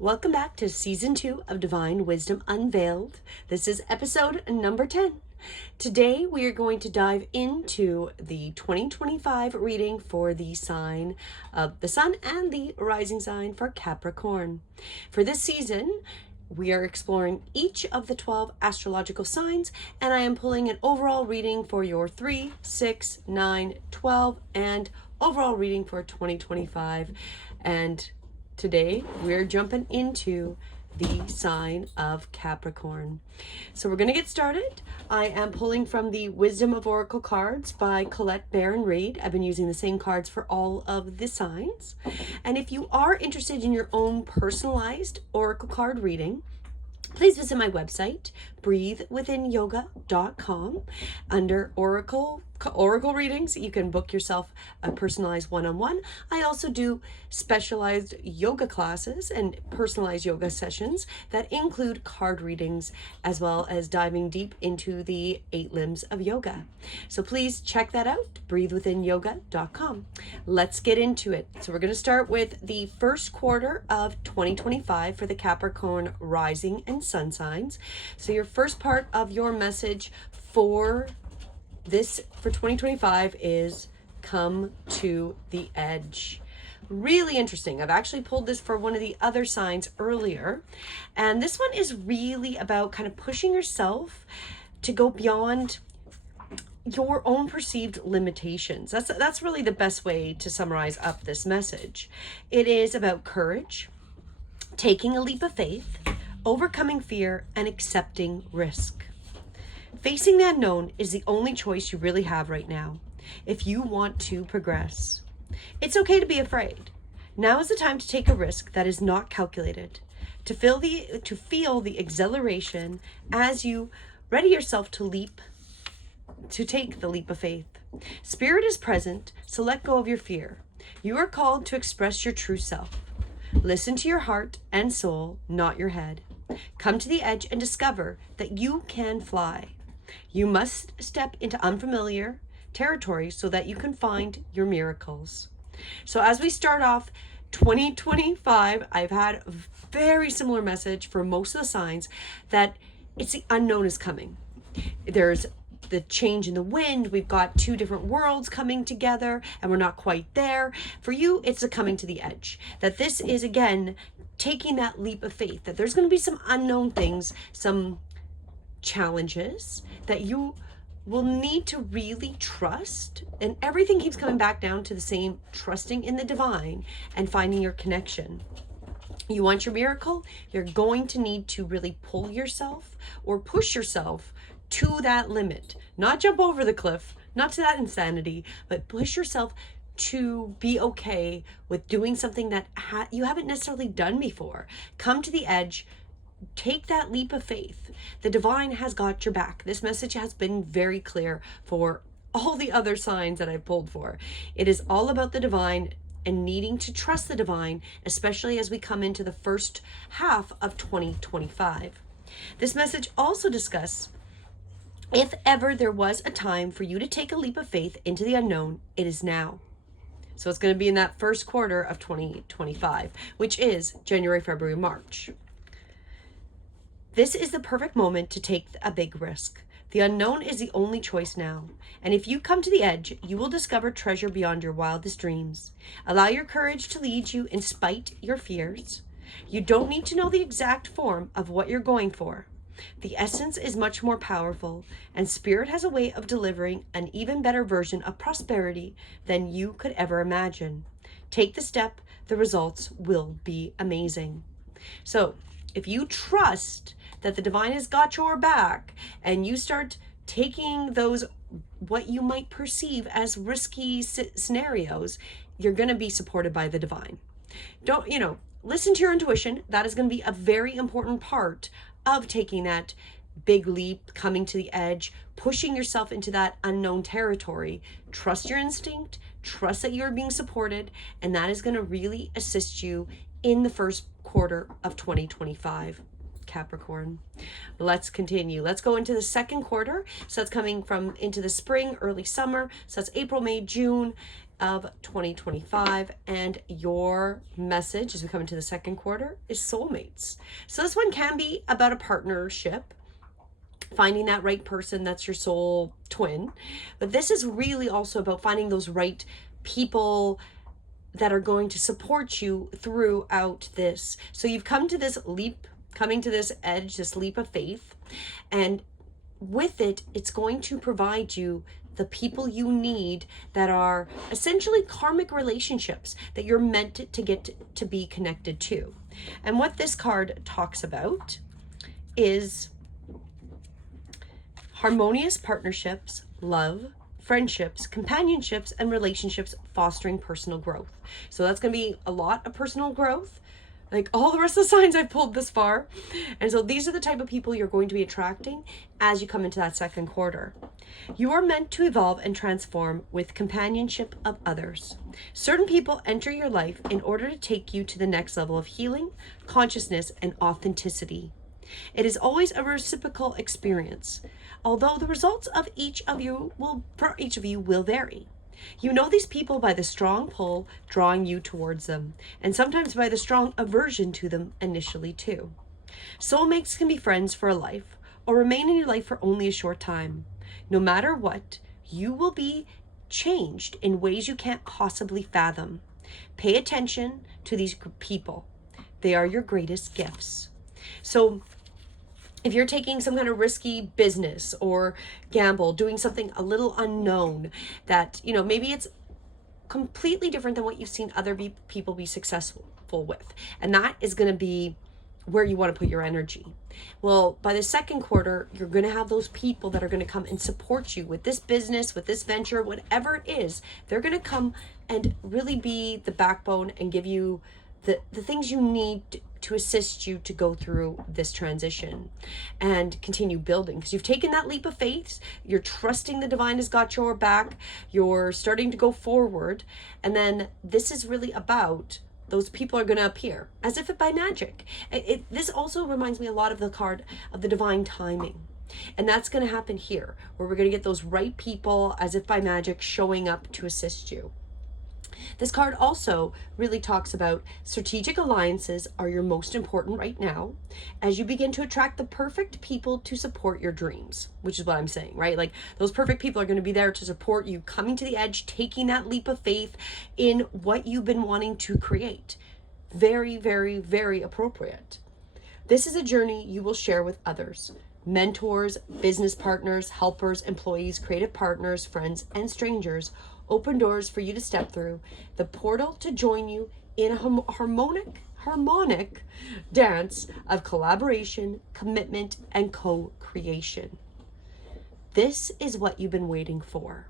Welcome back to Season 2 of Divine Wisdom Unveiled. This is episode number 10. Today we are going to dive into the 2025 reading for the sign of the Sun and the rising sign for Capricorn. For this season, we are exploring each of the 12 astrological signs, and I am pulling an overall reading for your 3, 6, 9, 12, and overall reading for 2025. And today we're jumping into the sign of Capricorn. So we're going to get started. I am pulling from the Wisdom of Oracle cards by Colette Baron Reid. I've been using the same cards for all of the signs. And if you are interested in your own personalized Oracle card reading, please visit my website, breathewithinyoga.com. Under Oracle readings, you can book yourself a personalized one-on-one. I also do specialized yoga classes and personalized yoga sessions that include card readings, as well as diving deep into the 8 limbs of yoga. So please check that out, breathewithinyoga.com. Let's get into it. So we're going to start with the first quarter of 2025 for the Capricorn rising and sun signs. So your first part of your message for 2025 is come to the edge. Really interesting. I've actually pulled this for one of the other signs earlier, and this one is really about kind of pushing yourself to go beyond your own perceived limitations. That's really the best way to summarize up this message. It is about courage, taking a leap of faith, overcoming fear, and accepting risk. Facing the unknown is the only choice you really have right now if you want to progress. It's okay to be afraid. Now is the time to take a risk that is not calculated, to feel the exhilaration as you ready yourself to take the leap of faith. Spirit is present, so let go of your fear. You are called to express your true self. Listen to your heart and soul, not your head. Come to the edge and discover that you can fly. You must step into unfamiliar territory so that you can find your miracles. So as we start off 2025, I've had a very similar message for most of the signs that it's the unknown is coming. There's the change in the wind. We've got 2 different worlds coming together and we're not quite there. For you, it's a coming to the edge. That this is, again, taking that leap of faith, that there's going to be some unknown things, some challenges that you will need to really trust, and everything keeps coming back down to the same: trusting in the divine and finding your connection. You want your miracle, you're going to need to really pull yourself or push yourself to that limit, not jump over the cliff, not to that insanity, but push yourself to be okay with doing something that you haven't necessarily done before. Come to the edge. Take that leap of faith. The divine has got your back. This message has been very clear for all the other signs that I've pulled for. It is all about the divine and needing to trust the divine, especially as we come into the first half of 2025. This message also discusses, if ever there was a time for you to take a leap of faith into the unknown, it is now. So it's going to be in that first quarter of 2025, which is January, February, March. This is the perfect moment to take a big risk. The unknown is the only choice now. And if you come to the edge, you will discover treasure beyond your wildest dreams. Allow your courage to lead you in spite your fears. You don't need to know the exact form of what you're going for. The essence is much more powerful, and Spirit has a way of delivering an even better version of prosperity than you could ever imagine. Take the step, the results will be amazing. So, if you trust that the divine has got your back and you start taking those, what you might perceive as risky scenarios, you're going to be supported by the divine. Listen to your intuition. That is going to be a very important part of taking that big leap, coming to the edge, pushing yourself into that unknown territory. Trust your instinct, trust that you're being supported, and that is going to really assist you in the first quarter of 2025, Capricorn. Let's continue. Let's go into the second quarter. So that's coming from into the spring, early summer. So that's April, May, June. of 2025. And your message as we come into the second quarter is soulmates. So this one can be about a partnership, finding that right person that's your soul twin. But this is really also about finding those right people that are going to support you throughout this. So you've come to this leap, coming to this edge, this leap of faith. And with it, it's going to provide you the people you need that are essentially karmic relationships that you're meant to get to be connected to. And what this card talks about is harmonious partnerships, love, friendships, companionships, and relationships fostering personal growth. So that's going to be a lot of personal growth, like all the rest of the signs I've pulled this far. And so these are the type of people you're going to be attracting as you come into that second quarter. You are meant to evolve and transform with companionship of others. Certain people enter your life in order to take you to the next level of healing, consciousness, and authenticity. It is always a reciprocal experience, although the results of each of you will vary. You know these people by the strong pull drawing you towards them, and sometimes by the strong aversion to them initially too. Soulmates can be friends for a life, or remain in your life for only a short time. No matter what, you will be changed in ways you can't possibly fathom. Pay attention to these people. They are your greatest gifts. So if you're taking some kind of risky business or gamble, doing something a little unknown that, maybe it's completely different than what you've seen other people be successful with, and that is going to be where you want to put your energy. Well, by the second quarter, you're going to have those people that are going to come and support you with this business, with this venture, whatever it is. They're going to come and really be the backbone and give you the things you need to assist you to go through this transition and continue building, because you've taken that leap of faith. You're trusting the divine has got your back. You're starting to go forward. And then this is really about those people are going to appear as if by magic. This also reminds me a lot of the card of the divine timing. And that's going to happen here, where we're going to get those right people as if by magic showing up to assist you. This card also really talks about strategic alliances are your most important right now as you begin to attract the perfect people to support your dreams, which is what I'm saying, right? Like those perfect people are going to be there to support you coming to the edge, taking that leap of faith in what you've been wanting to create. Very, very, very appropriate. This is a journey you will share with others. Mentors, business partners, helpers, employees, creative partners, friends, and strangers open doors for you to step through, the portal to join you in a harmonic dance of collaboration, commitment, and co-creation. This is what you've been waiting for.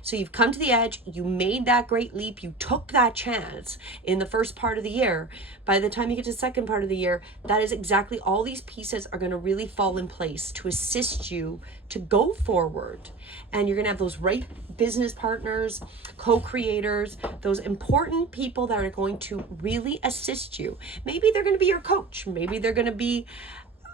So you've come to the edge, you made that great leap, you took that chance in the first part of the year. By the time you get to the second part of the year, that is exactly all these pieces are going to really fall in place to assist you to go forward. And you're going to have those right business partners, co-creators, those important people that are going to really assist you. Maybe they're going to be your coach. Maybe they're going to be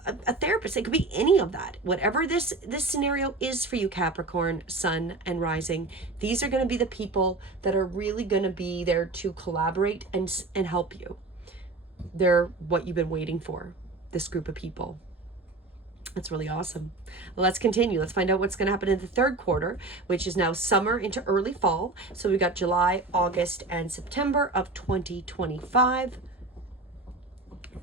a therapist. It could be any of that. Whatever this scenario is for you, Capricorn, Sun, and Rising, these are going to be the people that are really going to be there to collaborate and help you. They're what you've been waiting for, this group of people. That's really awesome. Let's continue. Let's find out what's going to happen in the third quarter, which is now summer into early fall. So we got July, August, and September of 2025.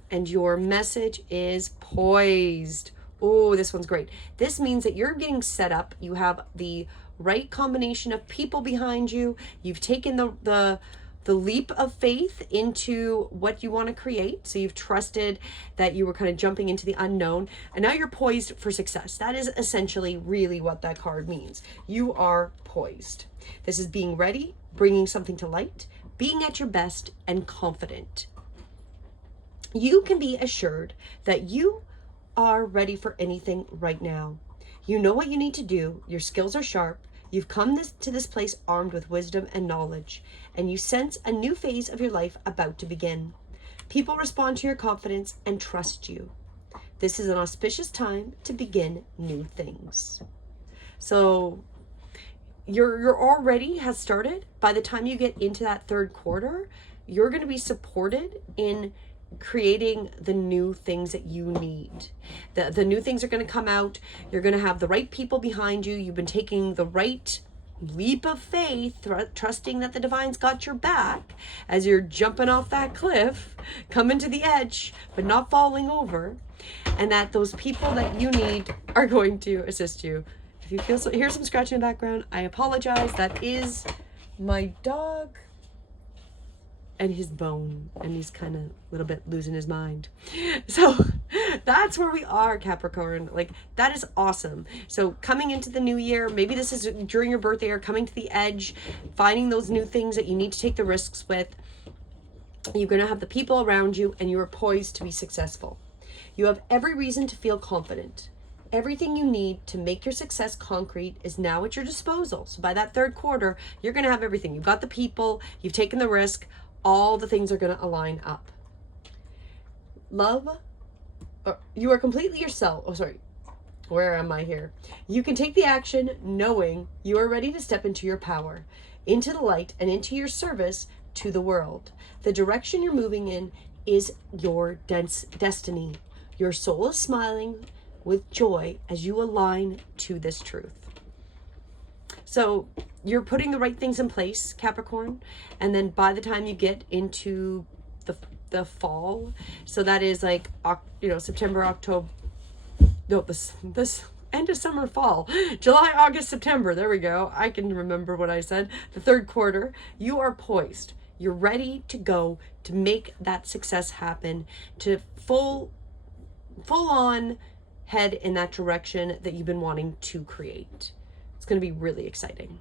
And your message is poised. Oh, this one's great. This means that you're getting set up. You have the right combination of people behind you. You've taken the leap of faith into what you want to create. So you've trusted that you were kind of jumping into the unknown. And now you're poised for success. That is essentially really what that card means. You are poised. This is being ready, bringing something to light, being at your best, and confident. You can be assured that you are ready for anything right now. You know what you need to do. Your skills are sharp. You've come to this place armed with wisdom and knowledge, and you sense a new phase of your life about to begin. People respond to your confidence and trust you. This is an auspicious time to begin new things. So you're already has started. By the time you get into that third quarter, you're going to be supported in creating the new things that you need. The new things are going to come out. You're going to have the right people behind you. You've been taking the right leap of faith, trusting that the divine's got your back as you're jumping off that cliff, coming to the edge, but not falling over, and that those people that you need are going to assist you. If you feel hear some scratching in the background, I apologize. That is my dog and his bone, and he's kind of a little bit losing his mind. So that's where we are, Capricorn. Like, that is awesome. So coming into the new year, maybe this is during your birthday, or coming to the edge, finding those new things that you need to take the risks with. You're going to have the people around you, and you are poised to be successful. You have every reason to feel confident. Everything you need to make your success concrete is now at your disposal. So by that third quarter, you're going to have everything. You've got the people, you've taken the risk, all the things are going to align up. Love, you are completely yourself. Oh, sorry. Where am I here? You can take the action knowing you are ready to step into your power, into the light, and into your service to the world. The direction you're moving in is your destiny. Your soul is smiling with joy as you align to this truth. So you're putting the right things in place, Capricorn, and then by the time you get into the fall, so that is like, September, October, no, this end of summer, fall, July, August, September, there we go. I can remember what I said. The third quarter, you are poised. You're ready to go to make that success happen, to full on head in that direction that you've been wanting to create. It's going to be really exciting.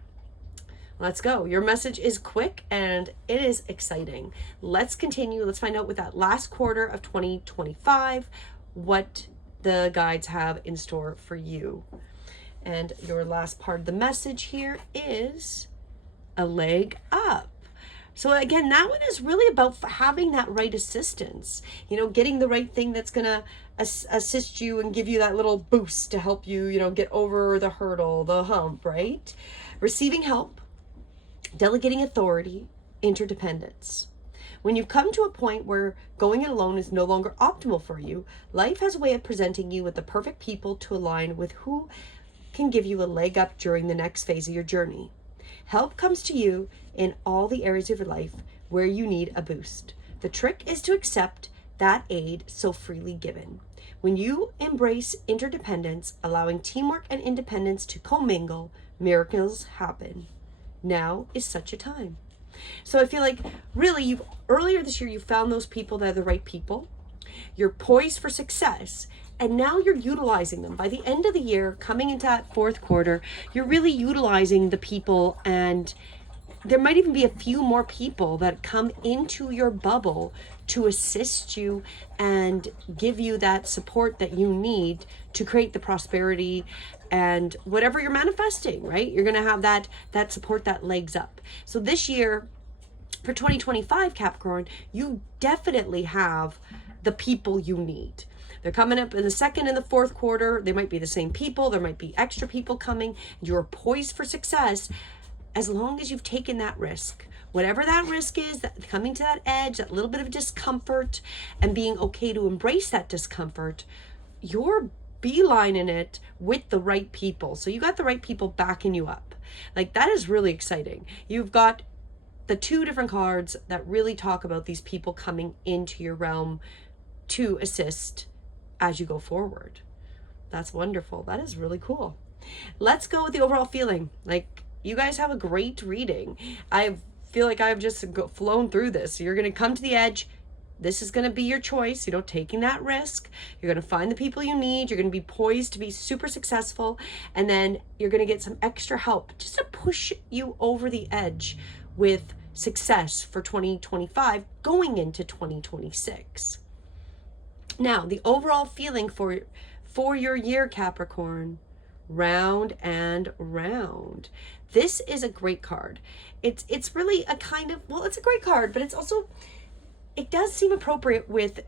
Let's go. Your message is quick and it is exciting. Let's continue. Let's find out with that last quarter of 2025, what the guides have in store for you. And your last part of the message here is a leg up. So again, that one is really about having that right assistance, getting the right thing that's going to assist you and give you that little boost to help you, get over the hurdle, the hump, right? Receiving help, delegating authority, interdependence. When you've come to a point where going it alone is no longer optimal for you, life has a way of presenting you with the perfect people to align with who can give you a leg up during the next phase of your journey. Help comes to you in all the areas of your life where you need a boost. The trick is to accept that aid so freely given. When you embrace interdependence, allowing teamwork and independence to commingle, miracles happen. Now is such a time. So I feel like really earlier this year, you found those people that are the right people. You're poised for success. And now you're utilizing them. By the end of the year, coming into that fourth quarter, you're really utilizing the people, and there might even be a few more people that come into your bubble to assist you and give you that support that you need to create the prosperity and whatever you're manifesting, right? You're going to have that support, that legs up. So this year, for 2025, Capricorn, you definitely have the people you need. They're coming up in the second and the fourth quarter. They might be the same people. There might be extra people coming. You're poised for success as long as you've taken that risk. Whatever that risk is, that coming to that edge, that little bit of discomfort, and being okay to embrace that discomfort, you're beelining it with the right people. So you got the right people backing you up. Like, that is really exciting. You've got the two different cards that really talk about these people coming into your realm to assist as you go forward. That's wonderful. That is really cool. Let's go with the overall feeling. Like, you guys have a great reading. I feel like I've just flown through this. You're going to come to the edge. This is going to be your choice, taking that risk. You're going to find the people you need. You're going to be poised to be super successful. And then you're going to get some extra help just to push you over the edge with success for 2025 going into 2026. Now, the overall feeling for your year, Capricorn, round and round. This is a great card. It's really a kind of, it's a great card, but it's also, it does seem appropriate with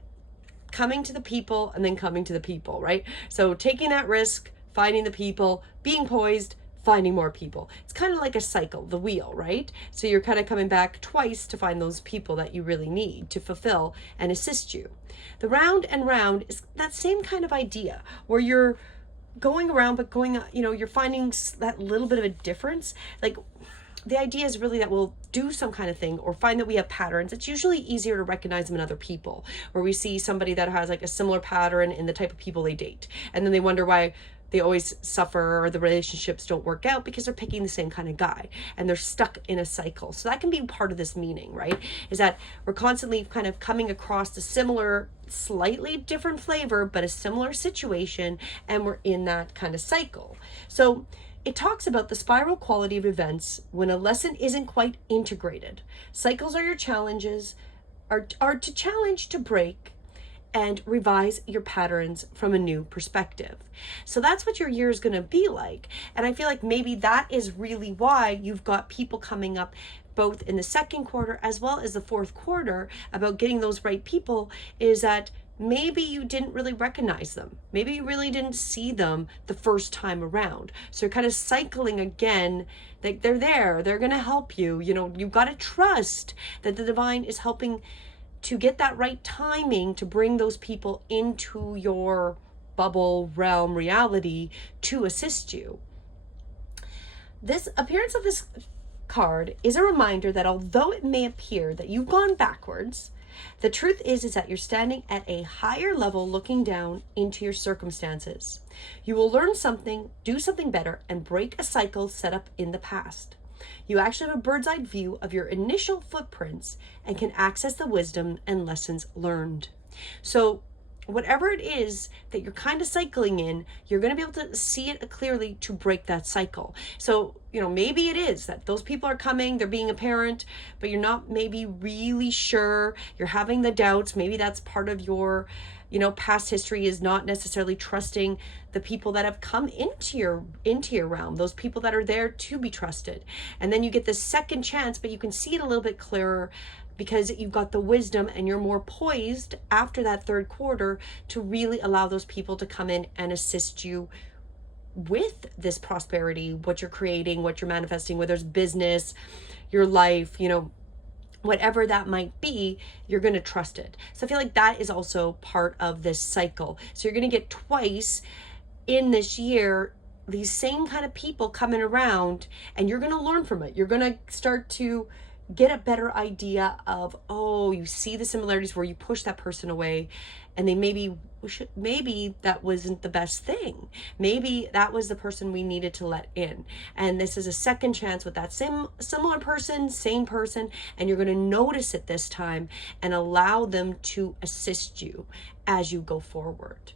coming to the people and then coming to the people, right? So taking that risk, finding the people, being poised, finding more people. It's kind of like a cycle, the wheel, right? So you're kind of coming back twice to find those people that you really need to fulfill and assist you. The round and round is that same kind of idea where you're going around, but going, you're finding that little bit of a difference. Like, the idea is really that we'll do some kind of thing or find that we have patterns. It's usually easier to recognize them in other people, where we see somebody that has like a similar pattern in the type of people they date. And then they wonder why they always suffer or the relationships don't work out, because they're picking the same kind of guy and they're stuck in a cycle. So that can be part of this meaning, right? Is that we're constantly kind of coming across a similar, slightly different flavor, but a similar situation, and we're in that kind of cycle. So it talks about the spiral quality of events when a lesson isn't quite integrated. Cycles are your challenges, are to challenge, to break, and revise your patterns from a new perspective. So that's what your year is going to be like. And I feel like maybe that is really why you've got people coming up both in the second quarter as well as the fourth quarter about getting those right people, is that maybe you didn't really recognize them. Maybe you really didn't see them the first time around. So you're kind of cycling again. Like, they're there, they're going to help you. You've got to trust that the divine is helping to get that right timing to bring those people into your bubble realm reality to assist you. This appearance of this card is a reminder that although it may appear that you've gone backwards, the truth is that you're standing at a higher level looking down into your circumstances. You will learn something, do something better, and break a cycle set up in the past. You actually have a bird's eye view of your initial footprints and can access the wisdom and lessons learned. So whatever it is that you're kind of cycling in, you're going to be able to see it clearly to break that cycle. So, maybe it is that those people are coming, they're being apparent, but you're not maybe really sure. You're having the doubts. Maybe that's part of your, past history, is not necessarily trusting the people that have come into your realm, those people that are there to be trusted. And then you get this second chance, but you can see it a little bit clearer because you've got the wisdom and you're more poised after that third quarter to really allow those people to come in and assist you with this prosperity, what you're creating, what you're manifesting, whether it's business, your life, whatever that might be, you're going to trust it. So I feel like that is also part of this cycle. So you're going to get twice in this year these same kind of people coming around, and you're going to learn from it. You're going to start to get a better idea of, you see the similarities where you push that person away and they maybe that wasn't the best thing. Maybe that was the person we needed to let in. And this is a second chance with that similar person, same person, and you're going to notice it this time and allow them to assist you as you go forward.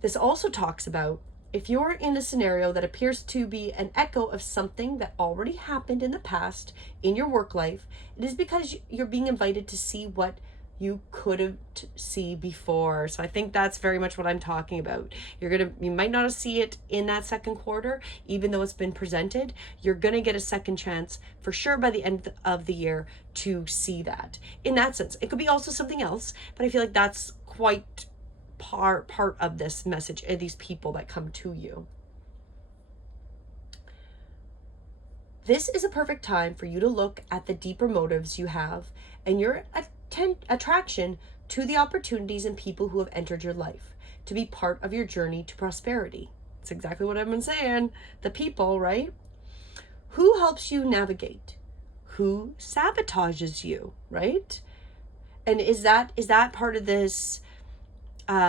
This also talks about, if you're in a scenario that appears to be an echo of something that already happened in the past in your work life, it is because you're being invited to see what you couldn't see before. So I think that's very much what I'm talking about. You might not see it in that second quarter, even though it's been presented. You're gonna get a second chance for sure by the end of the year to see that. In that sense, it could be also something else, but I feel like that's quite part of this message and these people that come to you. This is a perfect time for you to look at the deeper motives you have and your attraction to the opportunities and people who have entered your life to be part of your journey to prosperity. It's exactly what I've been saying. The people, right? Who helps you navigate? Who sabotages you, right? And is that part of this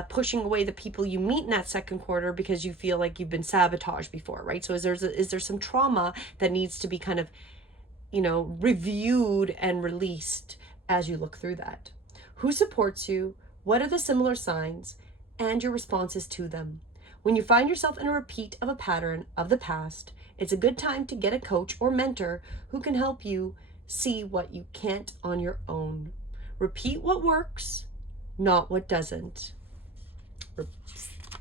pushing away the people you meet in that second quarter because you feel like you've been sabotaged before, right? So is there some trauma that needs to be kind of, reviewed and released as you look through that? Who supports you? What are the similar signs and your responses to them? When you find yourself in a repeat of a pattern of the past, it's a good time to get a coach or mentor who can help you see what you can't on your own. Repeat what works, not what doesn't.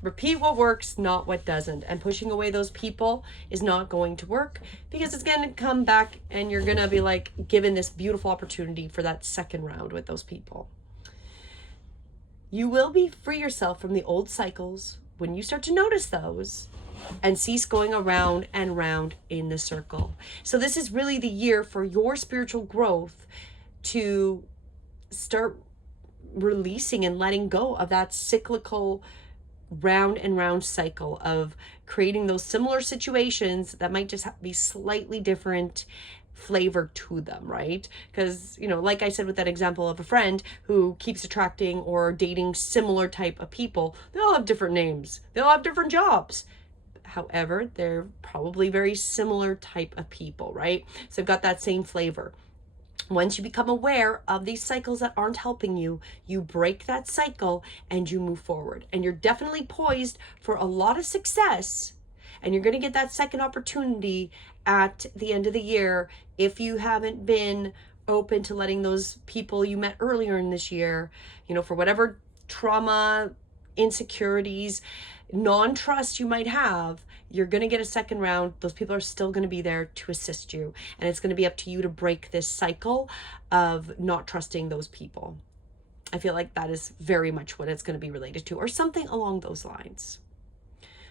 Repeat what works, not what doesn't. And pushing away those people is not going to work because it's going to come back and you're going to be like given this beautiful opportunity for that second round with those people. You will free yourself from the old cycles when you start to notice those. and cease going around and round in the circle. So this is really the year for your spiritual growth to start releasing and letting go of that cyclical round and round cycle of creating those similar situations that might just be slightly different flavor to them, right? Because, you know, like I said with that example of a friend who keeps attracting or dating similar type of people, they all have different names, they all have different jobs. However, they're probably very similar type of people, right? So they've got that same flavor. Once you become aware of these cycles that aren't helping you, you break that cycle and you move forward. And you're definitely poised for a lot of success. And you're going to get that second opportunity at the end of the year if you haven't been open to letting those people you met earlier in this year, you know, for whatever trauma, insecurities, non-trust you might have, you're going to get a second round. Those people are still going to be there to assist you. And it's going to be up to you to break this cycle of not trusting those people. I feel like that is very much what it's going to be related to, or something along those lines.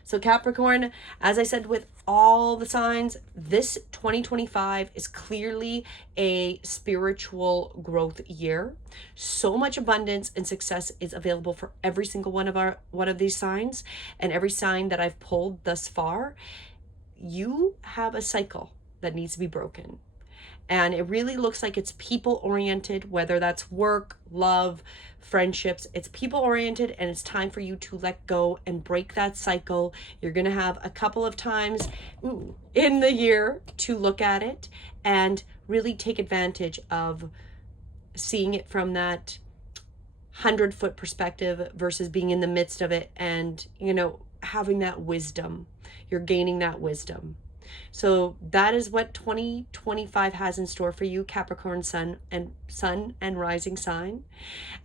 So Capricorn, as I said with all the signs, this 2025 is clearly a spiritual growth year. So much abundance and success is available for every single one of these signs, and every sign that I've pulled thus far. You have a cycle that needs to be broken. And it really looks like it's people oriented, whether that's work, love, friendships. It's people oriented, and it's time for you to let go and break that cycle. You're going to have a couple of times in the year to look at it and really take advantage of seeing it from that 100-foot perspective versus being in the midst of it and, you know, having that wisdom. You're gaining that wisdom. So that is what 2025 has in store for you, Capricorn sun and rising sign.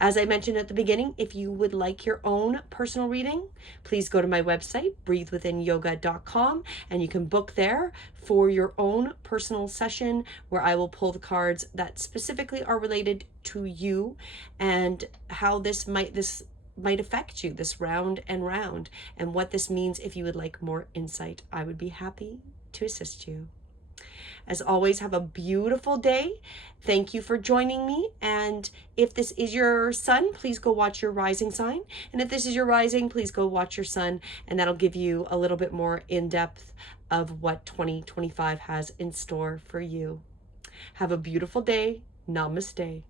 As I mentioned at the beginning, if you would like your own personal reading, please go to my website, breathewithinyoga.com, and you can book there for your own personal session where I will pull the cards that specifically are related to you and how this might affect you this round and round, and what this means. If you would like more insight, I would be happy to assist you. As always, have a beautiful day. Thank you for joining me. And if this is your sun, please go watch your rising sign. And if this is your rising, please go watch your sun. And that'll give you a little bit more in depth of what 2025 has in store for you. Have a beautiful day. Namaste.